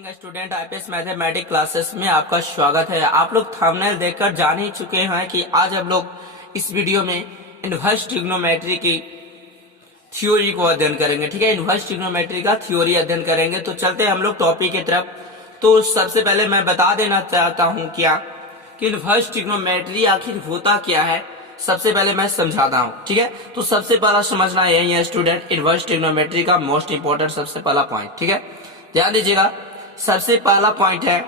Morning student IPS mathematics classes में आपका स्वागत है। आप लोग थंबनेल देखकर जान ही चुके हैं कि आज हम लोग इस वीडियो में इनवर्स ट्रिग्नोमेट्री की थ्योरी को अध्ययन करेंगे। ठीक है, इनवर्स ट्रिग्नोमेट्री का थ्योरी अध्ययन करेंगे। तो चलते हैं हम लोग टॉपिक की तरफ। तो सबसे पहले मैं बता देना चाहता हूँ क्या कि इनवर्स ट्रिग्नोमेट्री आखिर होता क्या है, सबसे पहले मैं समझाता हूँ। ठीक है, तो सबसे पहला समझना यही है स्टूडेंट, इनवर्स ट्रिग्नोमेट्री का मोस्ट इंपोर्टेंट सबसे पहला पॉइंट। ठीक है, ध्यान दीजिएगा। सबसे पहला पॉइंट है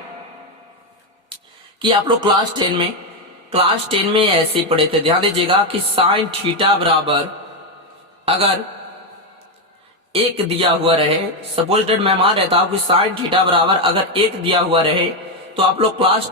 कि आप लोग क्लास 10 में ऐसे ही पढ़े थे। ध्यान दीजिएगा कि साइन थीटा बराबर अगर एक दिया हुआ रहे, सपोजिटेड मैं मान रहता हूं कि साइन थीटा बराबर अगर एक दिया हुआ रहे, तो आप लोग क्लास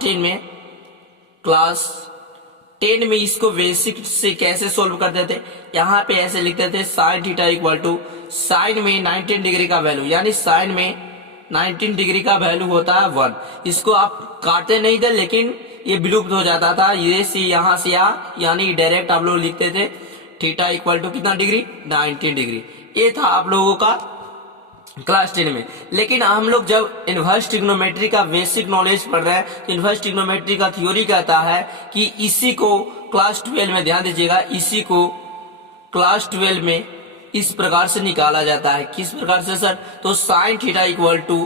10 में इसको बेसिक से कैसे सोल्व करते थे। यहां पे ऐसे लिखते थे sine theta equal to sine में 19 डिग्री का वैल्यू, यानी साइन में 19 डिग्री का वैल्यू होता है 1। इसको आप काटते नहीं थे, लेकिन ये विलुप्त हो जाता था। ये सी यहां से यानी डायरेक्ट आप लोग लिखते थे थीटा इक्वल टू कितना डिग्री, 19 डिग्री। ये था आप लोगों का क्लास 10 में। लेकिन हम लोग जब इनवर्स ट्रिग्नोमेट्री का बेसिक नॉलेज पढ़ रहे हैं, तो इनवर्स ट्रिग्नोमेट्री का थ्योरी कहता है कि इसी को क्लास 12 में, ध्यान दीजिएगा, इसी को क्लास 12 में इस प्रकार से निकाला जाता है। किस प्रकार से सर? तो sine theta equal to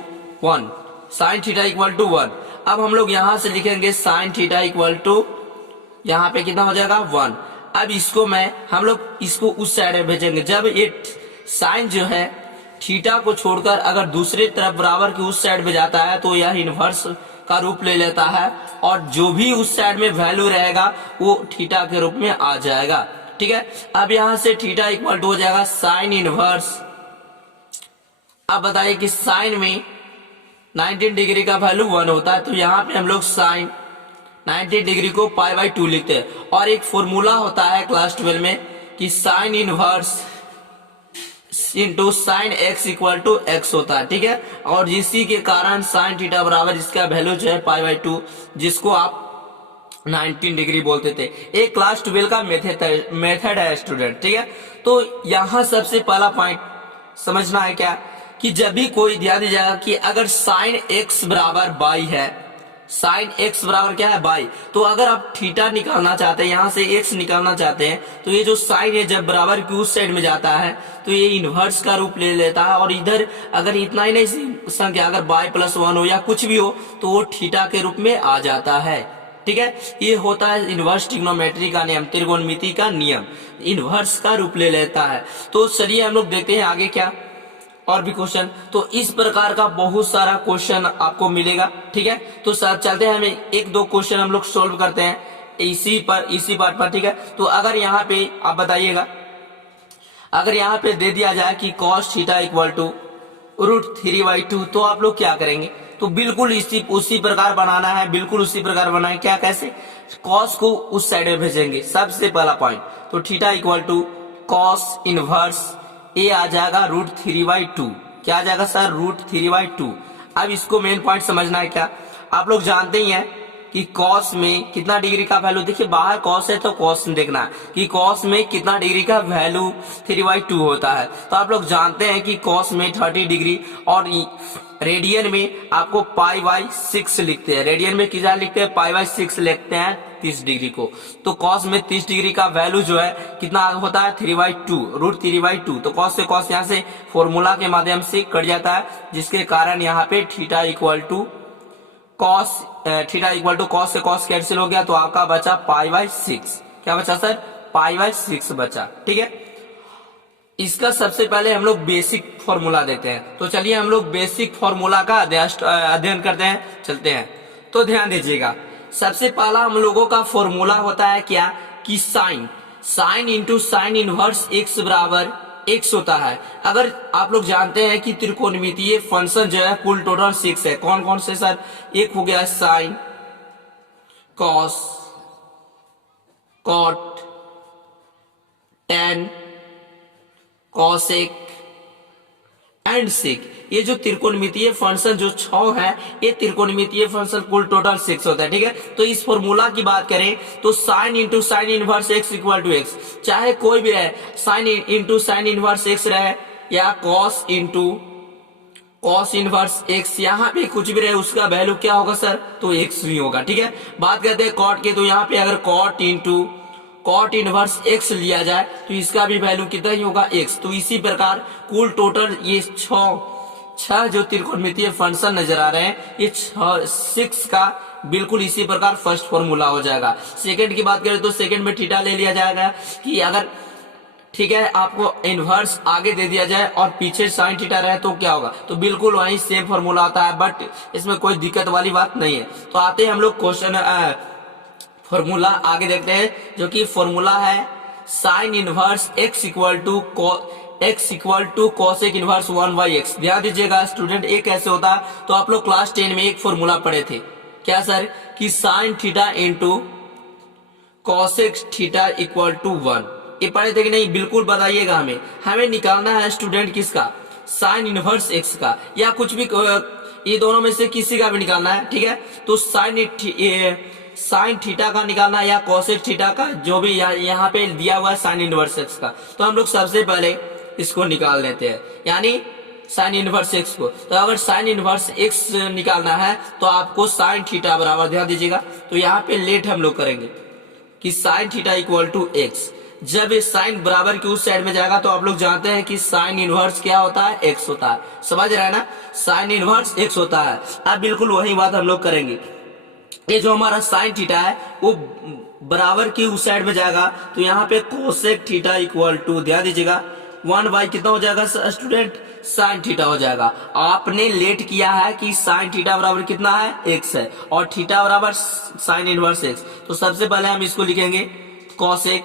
1, sine theta equal to 1। अब हम लोग यहां से लिखेंगे साइन थीटा इक्वल टू, यहां पे कितना हो जाएगा 1। अब इसको हम लोग इसको उस साइड में भेजेंगे। जब ये साइन जो है थीटा को छोड़कर अगर दूसरी तरफ बराबर की उस साइड में जाता है, तो यह इनवर्स का रूप ले लेता है, और जो भी उस साइड में वैल्यू रहेगा वो थीटा के रूप में आ जाएगा। ठीक है, अब यहां से थीटा इक्वल टू हो जाएगा साइन इनवर्स। अब बताइए कि साइन में 19 डिग्री का वैल्यू 1 होता है, तो यहां पे हम लोग साइन 90 डिग्री को पाई बाई 2 लिखते हैं। और एक फॉर्मूला होता है क्लास 12 में कि sine inverse into sine x equal to x होता है। ठीक है, और इसी के कारण साइन थीटा बराबर इसका वैल्यू जो है पाई बाई 2, जिसको आप 19 डिग्री बोलते थे। एक क्लास 12 का मेथड है स्टूडेंट। ठीक है, तो यहां सबसे पहला पॉइंट समझना है क्या कि जब भी कोई ध्यान दीजिएगा कि अगर साइन एक्स बराबर बाई है, साइन एक्स बराबर क्या है, बाई, तो अगर आप थीटा निकालना चाहते हैं, यहां से एक्स निकालना चाहते हैं, तो ये जो साइन है जब बराबर की उस साइड में जाता है तो ये इनवर्स का रूप ले लेता है। और इधर अगर इतना ही नहीं संख्या, अगर बाई प्लस 1 हो या कुछ भी हो, तो वो थीटा के रूप में आ जाता है। ठीक है, ये होता है इनवर्स ट्रिग्नोमेट्री का नियम, त्रिकोणमिति का नियम, इनवर्स का रूप ले लेता है। तो चलिए हम लोग देखते हैं आगे क्या और भी क्वेश्चन। तो इस प्रकार का बहुत सारा क्वेश्चन आपको मिलेगा। ठीक है, तो सर चलते हैं, हमें एक दो क्वेश्चन हम लोग सोल्व करते हैं इसी पार्ट पर। ठीक है, तो अगर यहाँ पे आप बताइएगा, अगर यहाँ पे दे दिया जाए कि cos थीटा इक्वल टू √3/2, तो आप लोग क्या करेंगे? तो बिल्कुल उसी प्रकार बनाना है, बिल्कुल उसी प्रकार बनाए। क्या, कैसे? cos को उस साइड में भेजेंगे, सबसे पहला पॉइंट। तो theta equal to cos inverse ये आ जाएगा √3/2। क्या आ जाएगा सर? √3/2। अब इसको मेन पॉइंट समझना है क्या, आप लोग जानते ही हैं कि cos में कितना डिग्री का वैल्यू, देखिए बाहर cos है तो cos में देखना है कि cos में कितना डिग्री का वैल्यू 3/2 होता है। तो आप लोग जानते हैं कि cos में 30 डिग्री, और रेडियन में आपको पाई बाई 6 लिखते हैं। रेडियन में कितना लिखते हैं? पाई बाई 6 लिखते हैं 30 डिग्री को। तो cos में 30 डिग्री का वैल्यू जो है कितना होता है? 3/2, √3/2। तो cos से cos यहाँ से फॉर्मूला के माध्यम से कट जाता है, जिसके कारण यहाँ पे थीटा इक्वल टू cos से cos कैंसिल हो गया, तो आपका बचा पाई बाई 6। क्या बचा सर? पाई बाई 6 बचा। ठीक है, इसका सबसे पहले हम लोग बेसिक फॉर्मूला देते हैं। तो चलिए हम लोग बेसिक फॉर्मूला का अध्ययन करते हैं, चलते हैं। तो ध्यान दीजिएगा, सबसे पहला हम लोगों का फॉर्मूला होता है क्या कि sign into sine inverse x बराबर x होता है। अगर आप लोग जानते हैं कि त्रिकोणमितीय फंक्शन जो है कुल टोटल 6 है। कौन कौन से सर? एक हो गया sine, cos, cot, tan, cosec and sec. ये जो त्रिकोणमितीय फंक्शन जो 6 है, ये त्रिकोणमितीय फंक्शन कुल टोटल 6 होता है। ठीक है, तो इस फॉर्मूला की बात करें तो sine into sine inverse x equal to x, चाहे कोई भी रहे, sine into sine inverse x रहे या cos into cos inverse x, यहाँ पे कुछ भी रहे उसका वैल्यू क्या होगा सर, तो एक्स ही होगा। ठीक है, बात करते हैं कॉट के, तो यहाँ पे अगर cot into cot inverse x लिया जाए तो इसका भी वैल्यू कितना ही होगा, एक्स। तो इसी प्रकार कुल टोटल ये छह जो त्रिकोणमितीय फंक्शन नजर आ रहे हैं, ये 6 का बिल्कुल इसी प्रकार फर्स्ट फॉर्मूला हो जाएगा। सेकंड की बात करें तो सेकंड में थीटा ले लिया जाएगा कि अगर, ठीक है, आपको इनवर्स आगे दे दिया जाए और पीछे साइन थीटा रहे तो क्या होगा, तो बिल्कुल वही सेम फॉर्मूला आता है, बट इसमें कोई दिक्कत वाली बात नहीं है। तो आते हैं हम लोग क्वेश्चन फॉर्मूला आगे देखते हैं, जो कि फॉर्मूला है sine inverse x equal to cosec inverse 1/x। ध्यान दीजिएगा स्टूडेंट, ये कैसे होता है, तो आप लोग क्लास 10 में एक फॉर्मूला पढ़े थे, क्या सर, कि sine theta into cosec theta equal to 1, ये पढ़े थे कि नहीं, बिल्कुल बताइएगा। हमें निकालना है स्टूडेंट किसका, साइन इनवर्स एक्स का, या कुछ भी, ये दोनों में से किसी का भी निकालना है। ठीक है, तो साइन थीटा का निकालना है या कॉसेक थीटा का, जो भी यहाँ पे दिया हुआ है साइन इनवर्स एक्स का, तो हम लोग सबसे पहले इसको निकाल लेते हैं, यानी साइन इनवर्स एक्स को। तो अगर साइन इनवर्स एक्स निकालना है तो आपको साइन थीटा बराबर, ध्यान दीजिएगा, तो यहाँ पे लेट हम लोग करेंगे कि sine theta equal to x. जब ये साइन बराबर की उस साइड में जाएगा तो आप लोग जानते हैं कि साइन इनवर्स क्या होता है, एक्स होता है, समझ रहे हैं ना, साइन इनवर्स एक्स होता है। अब बिल्कुल वही बात हम लोग करेंगे, ये जो हमारा साइन थीटा है वो बराबर की उस साइड में जाएगा, तो यहाँ पे कोसेक थीटा इक्वल टू, ध्यान दीजिएगा, 1 कितना हो जाएगा स्टूडेंट, साइन थीटा हो जाएगा। आपने लेट किया है कि साइन थीटा बराबर कितना है, एक्स है, और थीटा बराबर साइन इनवर्स एक्स। तो सबसे पहले हम इसको लिखेंगे cosec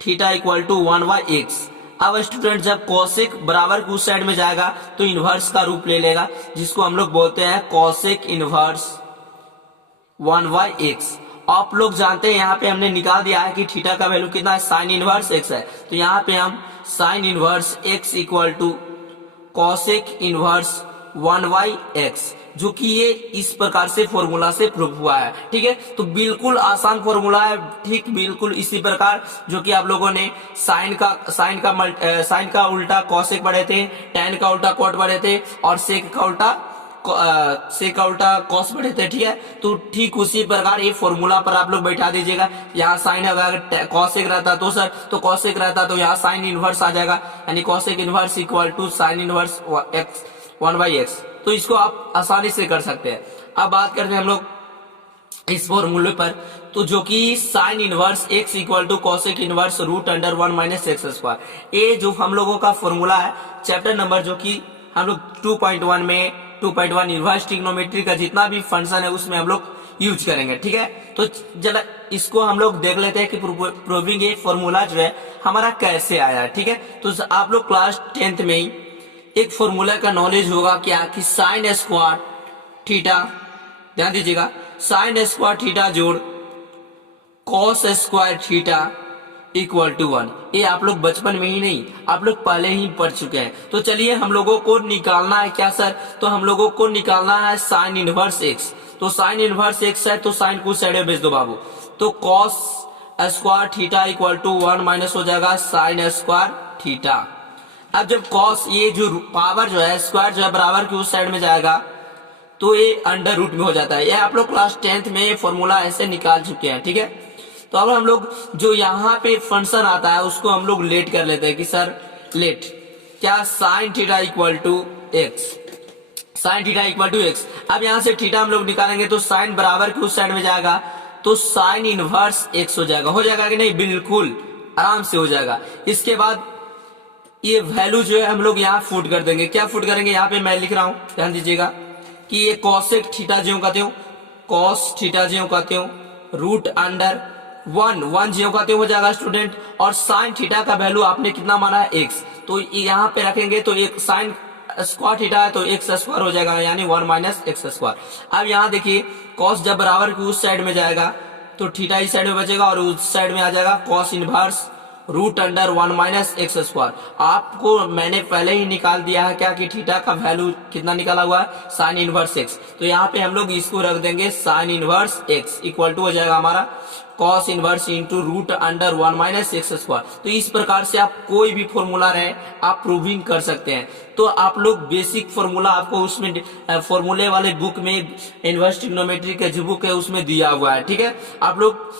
theta equal to 1/x। अब स्टूडेंट जब कोसेक बराबर की उस साइड में जाएगा तो इनवर्स का रूप ले लेगा, जिसको हम लोग बोलते हैं कोसेक इनवर्स 1/x। आप लोग जानते हैं यहाँ पे हमने निकाल दिया है कि थीटा का वैल्यू कितना है, साइन इनवर्स एक्स है, तो यहाँ पे हम sine inverse x equal to cosec inverse 1/x, जो कि ये इस प्रकार से फॉर्मूला से प्रूव हुआ है। ठीक है, तो बिल्कुल आसान फॉर्मूला है, ठीक बिल्कुल इसी प्रकार जो कि आप लोगों ने साइन का उल्टा कॉसेक पढ़े थे, टैन का उल्टा कॉट पढ़े थे, और सेक का उल्टा कॉस पढ़े थे। ठीक है, तो ठीक उसी प्रकार ये फॉर्मूला पर आप लोग बैठा दीजिएगा। यहाँ साइन है, अगर कॉसेक रहता तो सर, तो कॉसेक रहता तो यहाँ साइन इनवर्स आ जाएगा, यानी cosec inverse equal to sine inverse x 1/x। तो इसको आप आसानी से कर सकते हैं। अब बात करते हैं हम लोग इस फॉर्मूले पर, तो जो कि sine inverse x equal to cosec inverse √(1 - x²), ये जो हम लोगों का फॉर्मूला है, चैप्टर नंबर जो कि हम लोग 2.1 में 2.1 इनवर्स ट्रिग्नोमेट्री का जितना भी फंक्शन है उसमें हम लोग यूज करेंगे। ठीक है, तो जरा इसको हम लोग देख लेते हैं कि प्रूविंग ये फॉर्मूला जो है हमारा कैसे आया है। ठीक है, तो आप लोग क्लास 10th में ही एक फॉर्मूला का नॉलेज होगा, क्या कि साइन स्क्वायर थीटा, ध्यान दीजिएगा, साइन स्क्वायर थीटा जोड़ cos square theta equal to 1। ये आप लोग बचपन में ही नहीं, आप लोग पहले ही पढ़ चुके हैं। तो चलिए हम लोगों को निकालना है क्या सर, तो हम लोगों को निकालना है साइन इनवर्स एक्स। तो साइन इनवर्स एक्स है तो साइन को साइड में भेज दो बाबू, तो cos square theta equal to 1 minus हो जाएगा साइन स्क्वायर थीटा। अब जब कॉस, ये जो पावर जो है, स्क्वायर जो है बराबर की उस साइड में जाएगा तो ये अंडर रूट में हो जाता है। ये आप लोग क्लास 10th में ये फॉर्मूला ऐसे निकाल चुके हैं। ठीक है, तो अब हम लोग जो यहाँ पे फंक्शन आता है उसको हम लोग लेट कर लेते हैं कि सर लेट क्या, sine theta equal to x, sine theta equal to x. अब यहाँ से थीटा हम लोग निकालेंगे तो साइन बराबर की उस साइड में जाएगा तो साइन इनवर्स एक्स हो जाएगा कि नहीं, बिल्कुल आराम से हो जाएगा। इसके बाद ये वैल्यू जो है हम लोग यहाँ फुट कर देंगे। क्या फुट करेंगे, यहाँ पे मैं लिख रहा हूं, ध्यान दीजिएगा कि ये कॉसेक थीटा ज्यों कहते हो, कॉस थीटा ज्यों कहते हो, √1 ज्यों कहते हो जाएगा स्टूडेंट, और साइन थीटा का वैल्यू आपने कितना माना है, एक्स, तो यहाँ पे रखेंगे तो एक साइन स्क्वायर थीटा है तो एक्स स्क्वायर हो जाएगा, यानी 1 माइनस एक्स स्क्वायर। अब यहाँ देखिए कॉस जब बराबर की उस साइड में जाएगा तो थीटा इस साइड में बचेगा और उस साइड में आ जाएगा cos inverse root under 1 minus x square. आपको मैंने पहले ही निकाल दिया है क्या कि थीटा का वैल्यू कितना निकाला हुआ है, साइन इनवर्स एक्स। तो यहाँ पे हम लोग इसको रख देंगे sine inverse x equal to हो जाएगा हमारा cos inverse into root under 1 minus x square. तो इस प्रकार से आप कोई भी फॉर्मूला रहे आप प्रूविंग कर सकते हैं। तो आप लोग बेसिक फॉर्मूला आपको उसमें फॉर्मूले वाले बुक में इनवर्स ट्रिग्नोमेट्री के जो बुक है उसमें दिया हुआ है, ठीक है। आप लोग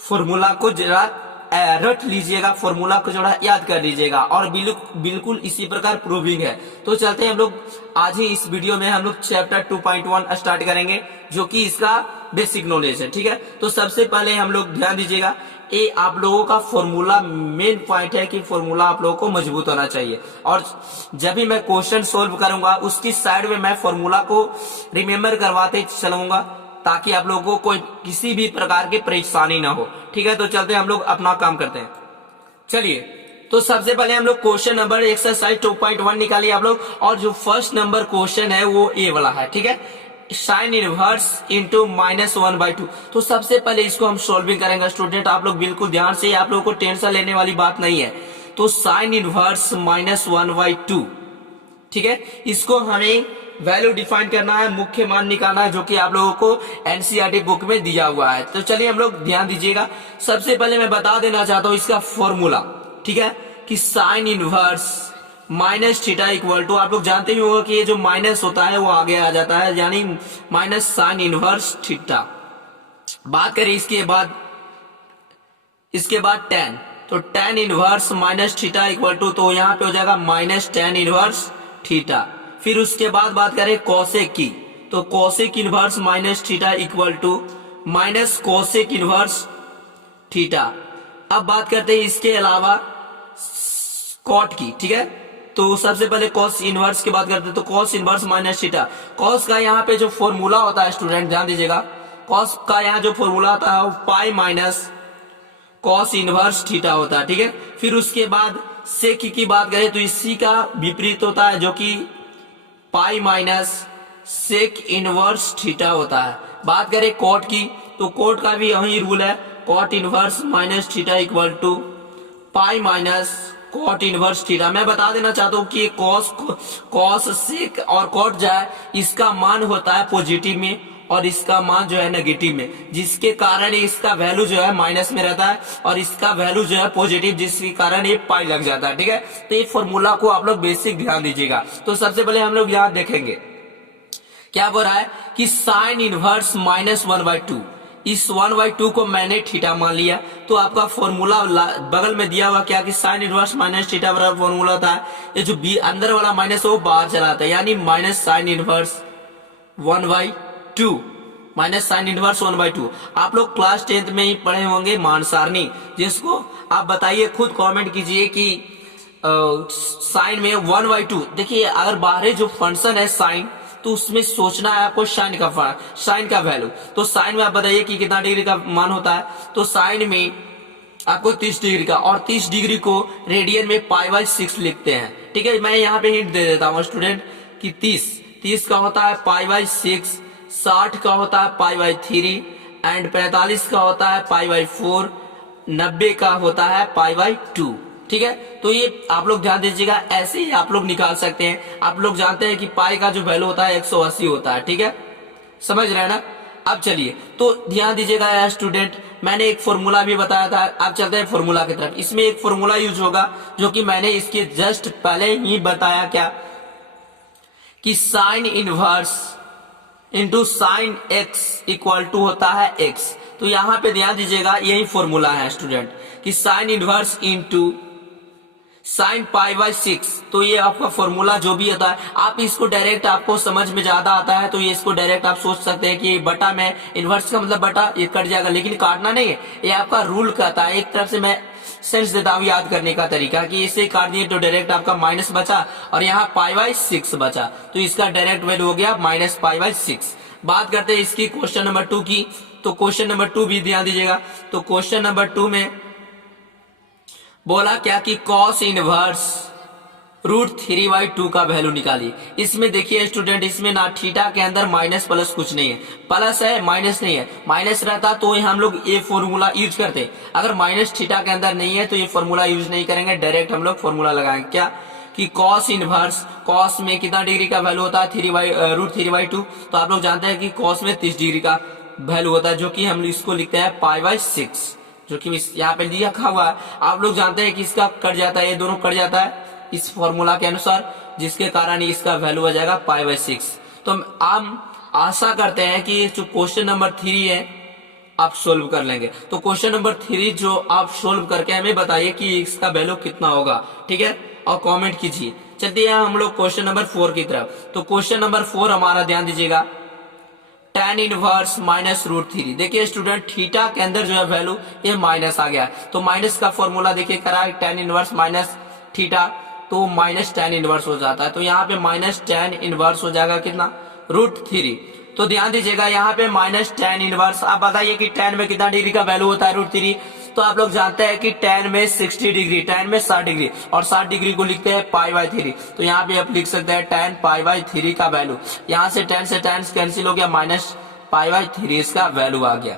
फॉर्मूला को जरा रट लीजिएगा, फॉर्मूला को जरा याद कर लीजिएगा और बिल्कुल इसी प्रकार प्रूविंग है। तो चलते हैं हम लोग आज ही इस वीडियो में हम लोग चैप्टर 2.1 स्टार्ट करेंगे जो कि इसका बेसिक नॉलेज है, ठीक है। तो सबसे पहले हम लोग ध्यान दीजिएगा, ये आप लोगों का फॉर्मूला मेन पॉइंट है कि फॉर्मूला आप लोगों को मजबूत होना चाहिए। और जब भी मैं क्वेश्चन सोल्व करूंगा उसकी साइड में मैं फॉर्मूला को रिमेम्बर करवाते चलूंगा ताकि आप लोगों को कोई किसी भी प्रकार की परेशानी ना हो, ठीक है। तो चलते हम लोग अपना काम करते हैं। चलिए, तो सबसे पहले हम लोग क्वेश्चन नंबर एक्सरसाइज 2.1 निकालिए आप लोग। और जो फर्स्ट नंबर क्वेश्चन है वो ए वाला है, ठीक है, साइन इनवर्स इंटू -1/2। तो सबसे पहले इसको हम सोल्विंग करेंगे स्टूडेंट, आप लोग बिल्कुल ध्यान से, आप लोगों को टेंशन लेने वाली बात नहीं है। तो साइन इनवर्स -1/2, ठीक है, इसको हमें वैल्यू डिफाइन करना है, मुख्य मान निकालना है जो कि आप लोगों को एनसीईआरटी बुक में दिया हुआ है। तो चलिए हम लोग ध्यान दीजिएगा। सबसे पहले मैं बता देना चाहता हूं इसका फॉर्मूला, ठीक है, कि sine inverse minus theta equal to, आप लोग जानते ही होगा कि ये जो माइनस होता है वो आगे आ जाता है, यानी माइनस साइन इनवर्स थीटा। बात करें इसके बाद टेन, तो tan inverse minus theta equal to, तो यहाँ पे हो जाएगा माइनस टेन इनवर्स थीटा। फिर उसके बाद बात करें कोसेक की, तो cosec inverse minus theta equal to minus cosec inverse theta. अब बात करते हैं इसके अलावा कॉट की, ठीक है। तो सबसे पहले कॉस इनवर्स की बात करते हैं, तो cos inverse minus theta. Cos का यहाँ पे जो फॉर्मूला होता है स्टूडेंट ध्यान दीजिएगा, कॉस का यहाँ जो फॉर्मूला होता है वो pi minus cos inverse theta होता है, ठीक है। फिर उसके बाद सेक की बात करें तो इसी का विपरीत होता है जो कि pi minus sec inverse theta होता है। बात करें कॉट की, तो कॉट का भी यही रूल है, cot inverse minus theta equal to pi minus cot inverse theta. मैं बता देना चाहता हूं कि कॉस सेक और कॉट जो है इसका मान होता है पॉजिटिव में और इसका मान जो है नेगेटिव में, जिसके कारण इसका वैल्यू जो है माइनस में रहता है और इसका वैल्यू जो है पॉजिटिव, जिसके कारण ये पाई लग जाता है, ठीक है। तो ये फॉर्मूला को आप लोग बेसिक ध्यान दीजिएगा। तो सबसे पहले हम लोग यहाँ देखेंगे क्या बोल रहा है कि साइन इनवर्स -1/2, इस 1/2 को मैंने थीटा मान लिया। तो आपका फॉर्मूला बगल में दिया हुआ क्या कि साइन इनवर्स माइनस थीटा बराबर फॉर्मूला था, ये जो बी अंदर वाला माइनस है वो बाहर चला आता है, यानी minus sine inverse 1/2 minus sine inverse 1/2। आप लोग क्लास 10th में ही पढ़े होंगे मान सारणी, जिसको आप बताइए, खुद कमेंट कीजिए कि साइन में 1/2। देखिए अगर बाहरी जो फंक्शन है साइन, तो उसमें सोचना है आपको साइन का वैल्यू। तो साइन में आप बताइए कि कितना डिग्री का मान होता है, तो साइन में आपको 30 डिग्री का, और 30 डिग्री को रेडियन में π/6 लिखते हैं, ठीक है। मैं यहाँ पे हिंट दे देता हूँ स्टूडेंट कि 30 का होता है π/6, 60 का होता है π/3 एंड 45 का होता है π/4, 90 का होता है π/2, ठीक है। तो ये आप लोग ध्यान दीजिएगा, ऐसे ही आप लोग निकाल सकते हैं। आप लोग जानते हैं कि पाई का जो वैल्यू होता है 180 होता है, ठीक है, समझ रहे हैं ना। अब चलिए तो ध्यान दीजिएगा यार स्टूडेंट, मैंने एक फॉर्मूला भी बताया था। अब चलते हैं फॉर्मूला की तरफ। इसमें एक फॉर्मूला यूज होगा जो कि मैंने इसके जस्ट पहले ही बताया, क्या कि sine inverse into sine x equal to होता है एक्स। तो यहाँ पे ध्यान दीजिएगा, यही फॉर्मूला है स्टूडेंट कि साइन इनवर्स इंटू साइन π/6। तो ये आपका फॉर्मूला जो भी होता है, आप इसको डायरेक्ट, आपको समझ में ज्यादा आता है तो ये इसको डायरेक्ट आप सोच सकते हैं कि बटा में इनवर्स का मतलब बटा, ये कट जाएगा, लेकिन काटना नहीं है, ये आपका रूल कहता है। एक तरफ से मैं सेंस देता हूँ याद करने का तरीका कि इसे काट दिए तो डायरेक्ट आपका माइनस बचा और यहाँ π/6 बचा, तो इसका डायरेक्ट वैल्यू हो गया -π/6। बात करते हैं इसकी क्वेश्चन नंबर 2 की, तो क्वेश्चन नंबर 2 भी ध्यान दीजिएगा। तो क्वेश्चन नंबर 2 में बोला क्या कि कॉस इनवर्स √3/2 का वैल्यू निकालिए। इसमें देखिए स्टूडेंट, इसमें ना थीटा के अंदर माइनस प्लस कुछ नहीं है, प्लस है माइनस नहीं है। माइनस रहता तो हम लोग ये फॉर्मूला यूज करते, अगर माइनस थीटा के अंदर नहीं है तो ये फॉर्मूला यूज नहीं करेंगे, डायरेक्ट हम लोग फॉर्मूला लगाएंगे। क्या कि कॉस इनवर्स, कॉस में कितना डिग्री का वैल्यू होता है √3/2, तो आप लोग जानते हैं कि कॉस में 30 डिग्री का वैल्यू होता है, जो कि हम इसको लिखते हैं π/6, जो कि यहाँ पे लिखा हुआ है। आप लोग जानते हैं कि इसका कट जाता है, ये दोनों कट जाता है इस फॉर्मूला के अनुसार, जिसके कारण इसका वैल्यू हो जाएगा π/6। तो हम आशा करते हैं कि जो क्वेश्चन नंबर 3 है आप सोल्व कर लेंगे। तो क्वेश्चन नंबर 3 जो आप सोल्व करके हमें बताइए कि इसका वैल्यू कितना होगा, ठीक है, और कमेंट कीजिए। चलिए हम लोग क्वेश्चन नंबर 4 की तरफ। तो क्वेश्चन नंबर 4 हमारा ध्यान दीजिएगा, tan इनवर्स -√3। देखिए स्टूडेंट, थीटा के अंदर जो है वैल्यू ये माइनस आ गया, तो माइनस का फॉर्मूला देखिए करा है tan इनवर्स माइनस थीटा, तो माइनस tan इनवर्स हो जाता है। तो यहाँ पे माइनस tan इनवर्स हो जाएगा कितना, √3। तो ध्यान दीजिएगा यहाँ पे माइनस tan इनवर्स। आप बताइए कि tan में कितना डिग्री का वैल्यू होता है √3, तो आप लोग जानते हैं कि tan में 60 डिग्री, tan में 60 डिग्री, और 60 डिग्री को लिखते हैं π/3। तो यहाँ पे आप लिख सकते हैं tan π/3 का वैल्यू। यहाँ से tan कैंसिल हो गया, माइनस π/3 इसका वैल्यू आ गया,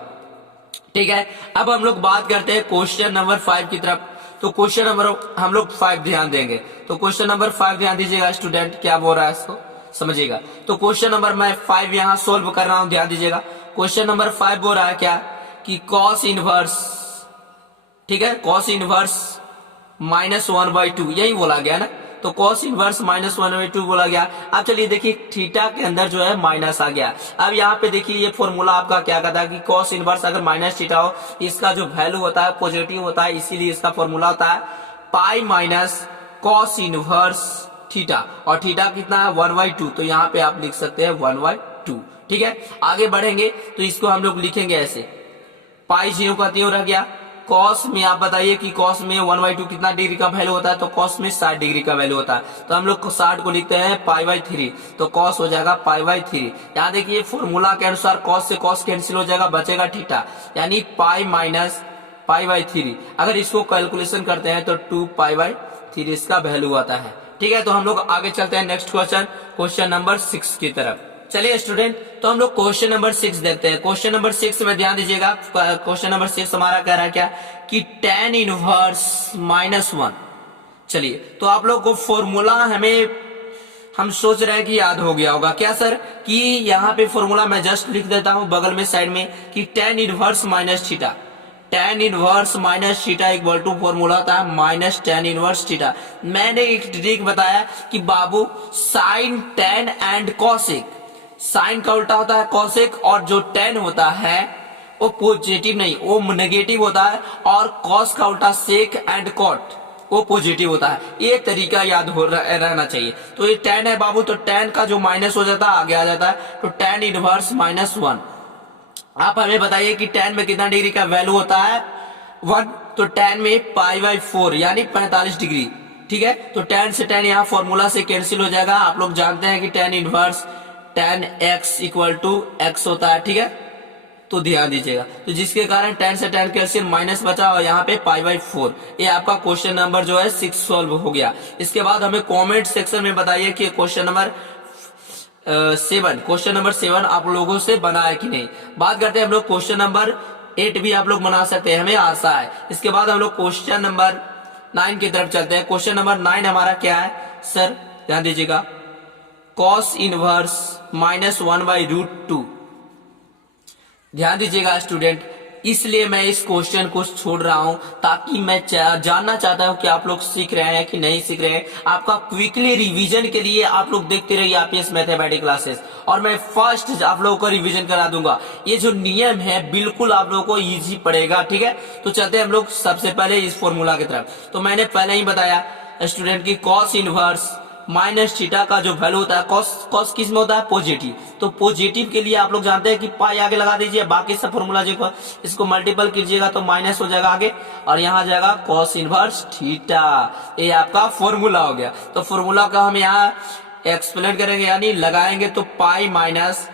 ठीक है। अब हम लोग बात करते हैं क्वेश्चन नंबर 5 की तरफ। तो क्वेश्चन नंबर हम लोग 5 ध्यान देंगे। तो क्वेश्चन नंबर 5 ध्यान दीजिएगा स्टूडेंट, क्या बोल रहा है इसको समझिएगा। तो क्वेश्चन नंबर मैं 5 यहाँ सोल्व कर रहा हूं, ध्यान दीजिएगा। क्वेश्चन नंबर 5 बोल रहा है क्या कि कॉस इनवर्स, ठीक है, कॉस इनवर्स -1/2, यही बोला गया ना। तो कॉस इनवर्स -1/2 बोला गया। अब चलिए देखिए, थीटा के अंदर जो है माइनस आ गया। अब यहाँ पे देखिए ये फॉर्मूला आपका क्या कहता है कि कॉस इनवर्स अगर माइनस थीटा हो, इसका जो वैल्यू होता है पॉजिटिव होता है, इसीलिए इसका फॉर्मूला होता है pi minus cos inverse theta, और थीटा कितना है 1/2, तो यहाँ पे आप लिख सकते हैं 1/2, ठीक है। आगे बढ़ेंगे तो इसको हम लोग लिखेंगे ऐसे, पाई 0 का 0 रह गया। कॉस में आप बताइए कि कॉस में 1/2 कितना डिग्री का वैल्यू होता है, तो कॉस में 60 डिग्री का वैल्यू होता है, तो हम लोग 60 को लिखते हैं π/3, तो कॉस हो जाएगा π/3। यहाँ देखिए फॉर्मूला के अनुसार कॉस से कॉस कैंसिल हो जाएगा, बचेगा थीटा, यानी पाई माइनस π/3। अगर इसको कैलकुलेशन करते हैं तो 2π/3 इसका वैल्यू आता है, ठीक है। तो हम लोग आगे चलते हैं नेक्स्ट क्वेश्चन, क्वेश्चन नंबर 6 की तरफ। चलिए स्टूडेंट, तो हम लोग क्वेश्चन नंबर 6 देखते हैं। क्वेश्चन नंबर 6 में ध्यान दीजिएगा, क्वेश्चन नंबर 6 हमारा कह रहा है क्या कि tan इनवर्स -1। चलिए, तो आप लोग को फॉर्मूला हम सोच रहे हैं कि याद हो गया होगा क्या सर, कि यहाँ पे फॉर्मूला मैं जस्ट लिख देता हूं बगल में साइड में कि tan inverse minus theta, tan inverse minus theta equal to formula होता है -tan इनवर्स थीटा। मैंने एक ट्रिक बताया कि बाबू sine, tan and cosec, sine का उल्टा होता है कॉसेक, और जो tan होता है वो पॉजिटिव नहीं, वो नेगेटिव होता है, और कॉस का उल्टा सेक एंड कॉट, वो पॉजिटिव होता है। ये तरीका याद हो रहना चाहिए। तो ये tan है बाबू, तो tan का जो माइनस हो जाता है आगे आ जाता है, तो tan इनवर्स -1। आप हमें बताइए कि tan में कितना डिग्री का वैल्यू होता है 1, तो tan में π/4 यानी 45 डिग्री, ठीक है। तो tan से tan यहाँ फॉर्मूला से कैंसिल हो जाएगा। आप लोग जानते हैं कि tan inverse tan x equal to x होता है, ठीक है। तो ध्यान दीजिएगा, तो जिसके कारण tan से tan कैंसिल, माइनस बचा और यहाँ पे π/4। ये आपका क्वेश्चन नंबर जो है 6 सॉल्व हो गया। इसके बाद हमें कमेंट सेक्शन में बताइए कि क्वेश्चन नंबर 7 आप लोगों से बना है कि नहीं। बात करते हैं हम लोग क्वेश्चन नंबर 8 भी आप लोग बना सकते हैं, हमें आशा है। इसके बाद हम लोग क्वेश्चन नंबर 9 की तरफ चलते हैं। क्वेश्चन नंबर 9 हमारा क्या है सर, ध्यान दीजिएगा, कॉस इनवर्स -1/√2। ध्यान दीजिएगा स्टूडेंट, इसलिए मैं इस क्वेश्चन को छोड़ रहा हूं ताकि मैं जानना चाहता हूं कि आप लोग सीख रहे हैं कि नहीं सीख रहे हैं। आपका क्विकली रिवीजन के लिए आप लोग देखते रहिए आईपीएस मैथमेटिक्स क्लासेस, और मैं फर्स्ट आप लोगों को रिवीजन करा दूंगा। ये जो नियम है बिल्कुल आप लोगों को इजी पड़ेगा, ठीक है। तो चलते हैं हम लोग सबसे पहले इस फॉर्मूला की तरफ। तो मैंने पहले ही बताया स्टूडेंट की कॉस इनवर्स माइनस थीटा का जो वैल्यू होता है, कॉस किस में होता है पॉजिटिव, तो पॉजिटिव के लिए आप लोग जानते हैं कि पाई आगे लगा दीजिए, बाकी सब फॉर्मूला जो इसको मल्टीपल कीजिएगा तो माइनस हो जाएगा आगे, और यहाँ जाएगा कॉस इनवर्स थीटा। ये आपका फॉर्मूला हो गया। तो फॉर्मूला का हम यहाँ एक्सप्लेन करेंगे, यानी लगाएंगे, तो pi minus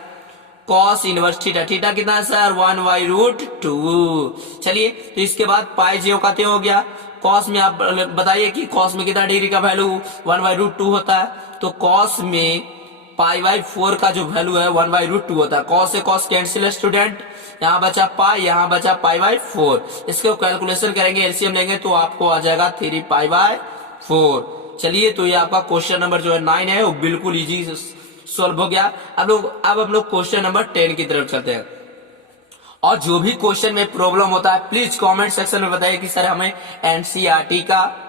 cos inverse theta, theta कितना है सर 1/√2। चलिए तो इसके बाद पाई ज्यों का त्यों हो गया। कॉस में आप बताइए कि कॉस में कितना डिग्री का वैल्यू 1/√2 होता है, तो कॉस में π/4 का जो वैल्यू है 1/√2 होता है। कॉस से कॉस कैंसिल स्टूडेंट, यहाँ बचा पाई, यहाँ बचा π/4। इसको कैलकुलेशन करेंगे, एलसीएम लेंगे तो आपको आ जाएगा 3π/4। चलिए तो ये आपका क्वेश्चन नंबर जो है 9 है वो बिल्कुल इजी सॉल्व हो गया। अब हम लोग क्वेश्चन नंबर 10 की तरफ चलते हैं। और जो भी क्वेश्चन में प्रॉब्लम होता है प्लीज कमेंट सेक्शन में बताइए कि सर हमें एनसीईआरटी का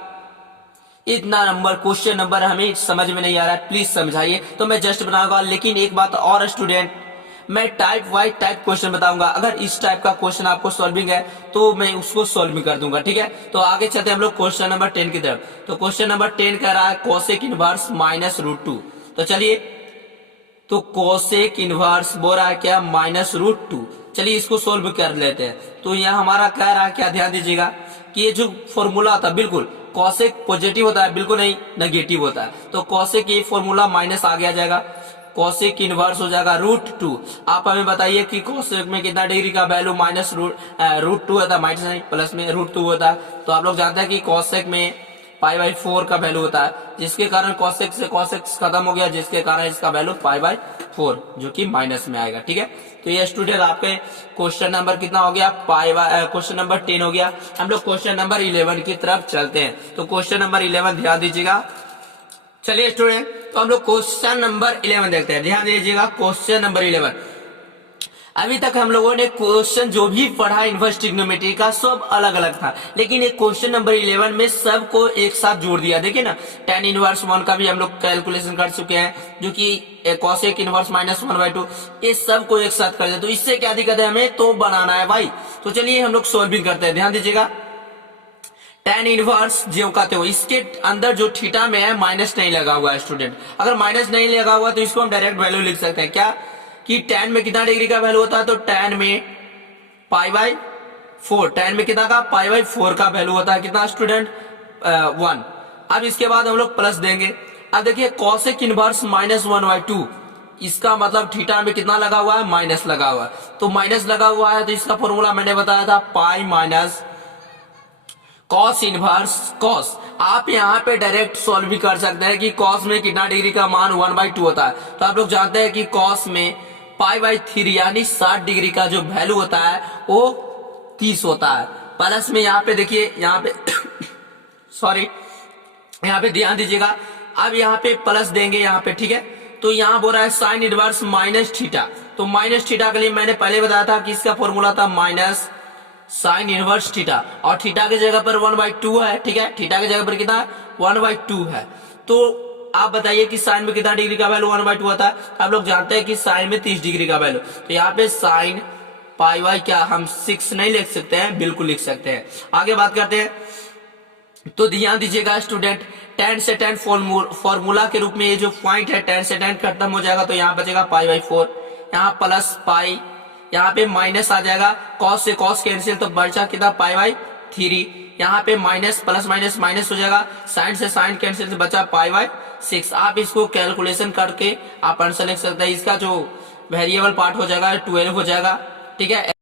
इतना नंबर क्वेश्चन नंबर हमें समझ में नहीं आ रहा है, प्लीज समझाइए, तो मैं जस्ट बनाऊंगा। लेकिन एक बात और स्टूडेंट, मैं टाइप वाइज टाइप क्वेश्चन बताऊंगा। अगर इस टाइप का क्वेश्चन आपको सॉल्विंग है तो मैं उसको सॉल्व भी कर दूंगा, ठीक है। तो आगे चलते हैं हम लोग क्वेश्चन नंबर 10 की तरफ। तो क्वेश्चन नंबर 10 कह रहा है कोसेक इनवर्स -√2। तो चलिए, तो कोसेक इनवर्स बोल रहा है क्या -√2। चलिए इसको सोल्व कर लेते हैं। तो यहाँ हमारा कह रहा है क्या, ध्यान दीजिएगा कि ये जो फॉर्मूला था बिल्कुल कोसेक पॉजिटिव होता है, बिल्कुल नहीं नेगेटिव होता है। तो कोसेक ये फॉर्मूला माइनस आगे आ जाएगा, कोसेक इनवर्स हो जाएगा √2। आप हमें बताइए कि कोसेक में कितना डिग्री का वैल्यू -√2 होता है, माइनस नहीं प्लस में √2 होता है। तो आप लोग जानते हैं कि कोसेक में π/4 का वैल्यू होता है, जिसके कारण कोसेक से कोसेक खत्म हो गया, जिसके कारण इसका वैल्यू π/4 जो कि माइनस में आएगा, ठीक है। तो ये स्टूडेंट आपके क्वेश्चन नंबर कितना हो गया, क्वेश्चन नंबर 10 हो गया। हम लोग क्वेश्चन नंबर 11 की तरफ चलते हैं। तो क्वेश्चन नंबर 11 ध्यान दीजिएगा। चलिए स्टूडेंट, तो हम लोग क्वेश्चन नंबर 11 देखते हैं। ध्यान दीजिएगा क्वेश्चन नंबर 11। अभी तक हम लोगों ने क्वेश्चन जो भी पढ़ा इनवर्स ट्रिग्नोमेट्री का सब अलग अलग था, लेकिन एक क्वेश्चन नंबर 11 में सबको एक साथ जोड़ दिया। देखिए ना, tan इनवर्स 1 का भी हम लोग कैलकुलेशन कर चुके हैं, जो कि कोसेक इनवर्स -1/2, ये सब को एक साथ कर दिया। तो इससे क्या दिक्कत है, हमें तो बनाना है भाई। तो चलिए हम लोग सॉल्विंग करते हैं। ध्यान दीजिएगा, tan इनवर्स ज्यों का त्यों, इसके अंदर जो थीटा में है माइनस नहीं लगा हुआ है स्टूडेंट। अगर माइनस नहीं लगा हुआ तो इसको हम डायरेक्ट वैल्यू लिख सकते हैं, क्या कि tan में कितना डिग्री का वैल्यू होता है, तो tan में π/4, tan में कितना का π/4 का वैल्यू होता है, कितना स्टूडेंट 1। अब इसके बाद हम लोग प्लस देंगे। अब देखिए कोसेक इनवर्स -1/2, इसका मतलब थीटा में कितना लगा हुआ है, माइनस लगा हुआ है। तो माइनस लगा हुआ है तो इसका फॉर्मूला मैंने बताया था pi minus cos inverse cos. आप यहाँ पे डायरेक्ट सॉल्व भी कर सकते हैं कि कॉस में कितना डिग्री का मान 1/2 होता है। तो आप लोग जानते हैं कि कॉस में π/3 यानी 60 डिग्री का जो वैल्यू होता है वो 30 होता है। प्लस में यहाँ पे देखिए, यहाँ पे सॉरी, यहाँ पे ध्यान दीजिएगा। अब यहाँ पे प्लस देंगे यहाँ पे, ठीक है। तो यहाँ बोल रहा है साइन इनवर्स -θ। तो -θ के लिए मैंने पहले बताया था कि इसका फॉर्मूला था माइनस साइन इनवर्स थीटा, और थीटा की जगह पर 1/2 है, ठीक है। थीटा की जगह पर कितना 1/2 है। तो आप बताइए कि साइन में कितना डिग्री का वैल्यू 1/2 होता है। आप लोग जानते हैं कि साइन में 30 डिग्री का वैल्यू। तो यहाँ पे साइन π/, क्या हम 6 नहीं लिख सकते हैं, बिल्कुल लिख सकते हैं। आगे बात करते हैं। तो ध्यान दीजिएगा स्टूडेंट, tan से tan फॉर्मूला के रूप में ये जो पॉइंट है tan से tan खत्म हो जाएगा, तो यहाँ बचेगा π/4, यहाँ प्लस पाई, यहाँ पे माइनस आ जाएगा, कॉस से कॉस कैंसिल, तो बचा कितना π/3। यहाँ पे माइनस प्लस माइनस माइनस हो जाएगा, साइन से साइन कैंसिल से बचा π/6। आप इसको कैलकुलेशन करके आप आंसर लिख सकते हैं। इसका जो वेरिएबल पार्ट हो जाएगा 12 हो जाएगा, ठीक है।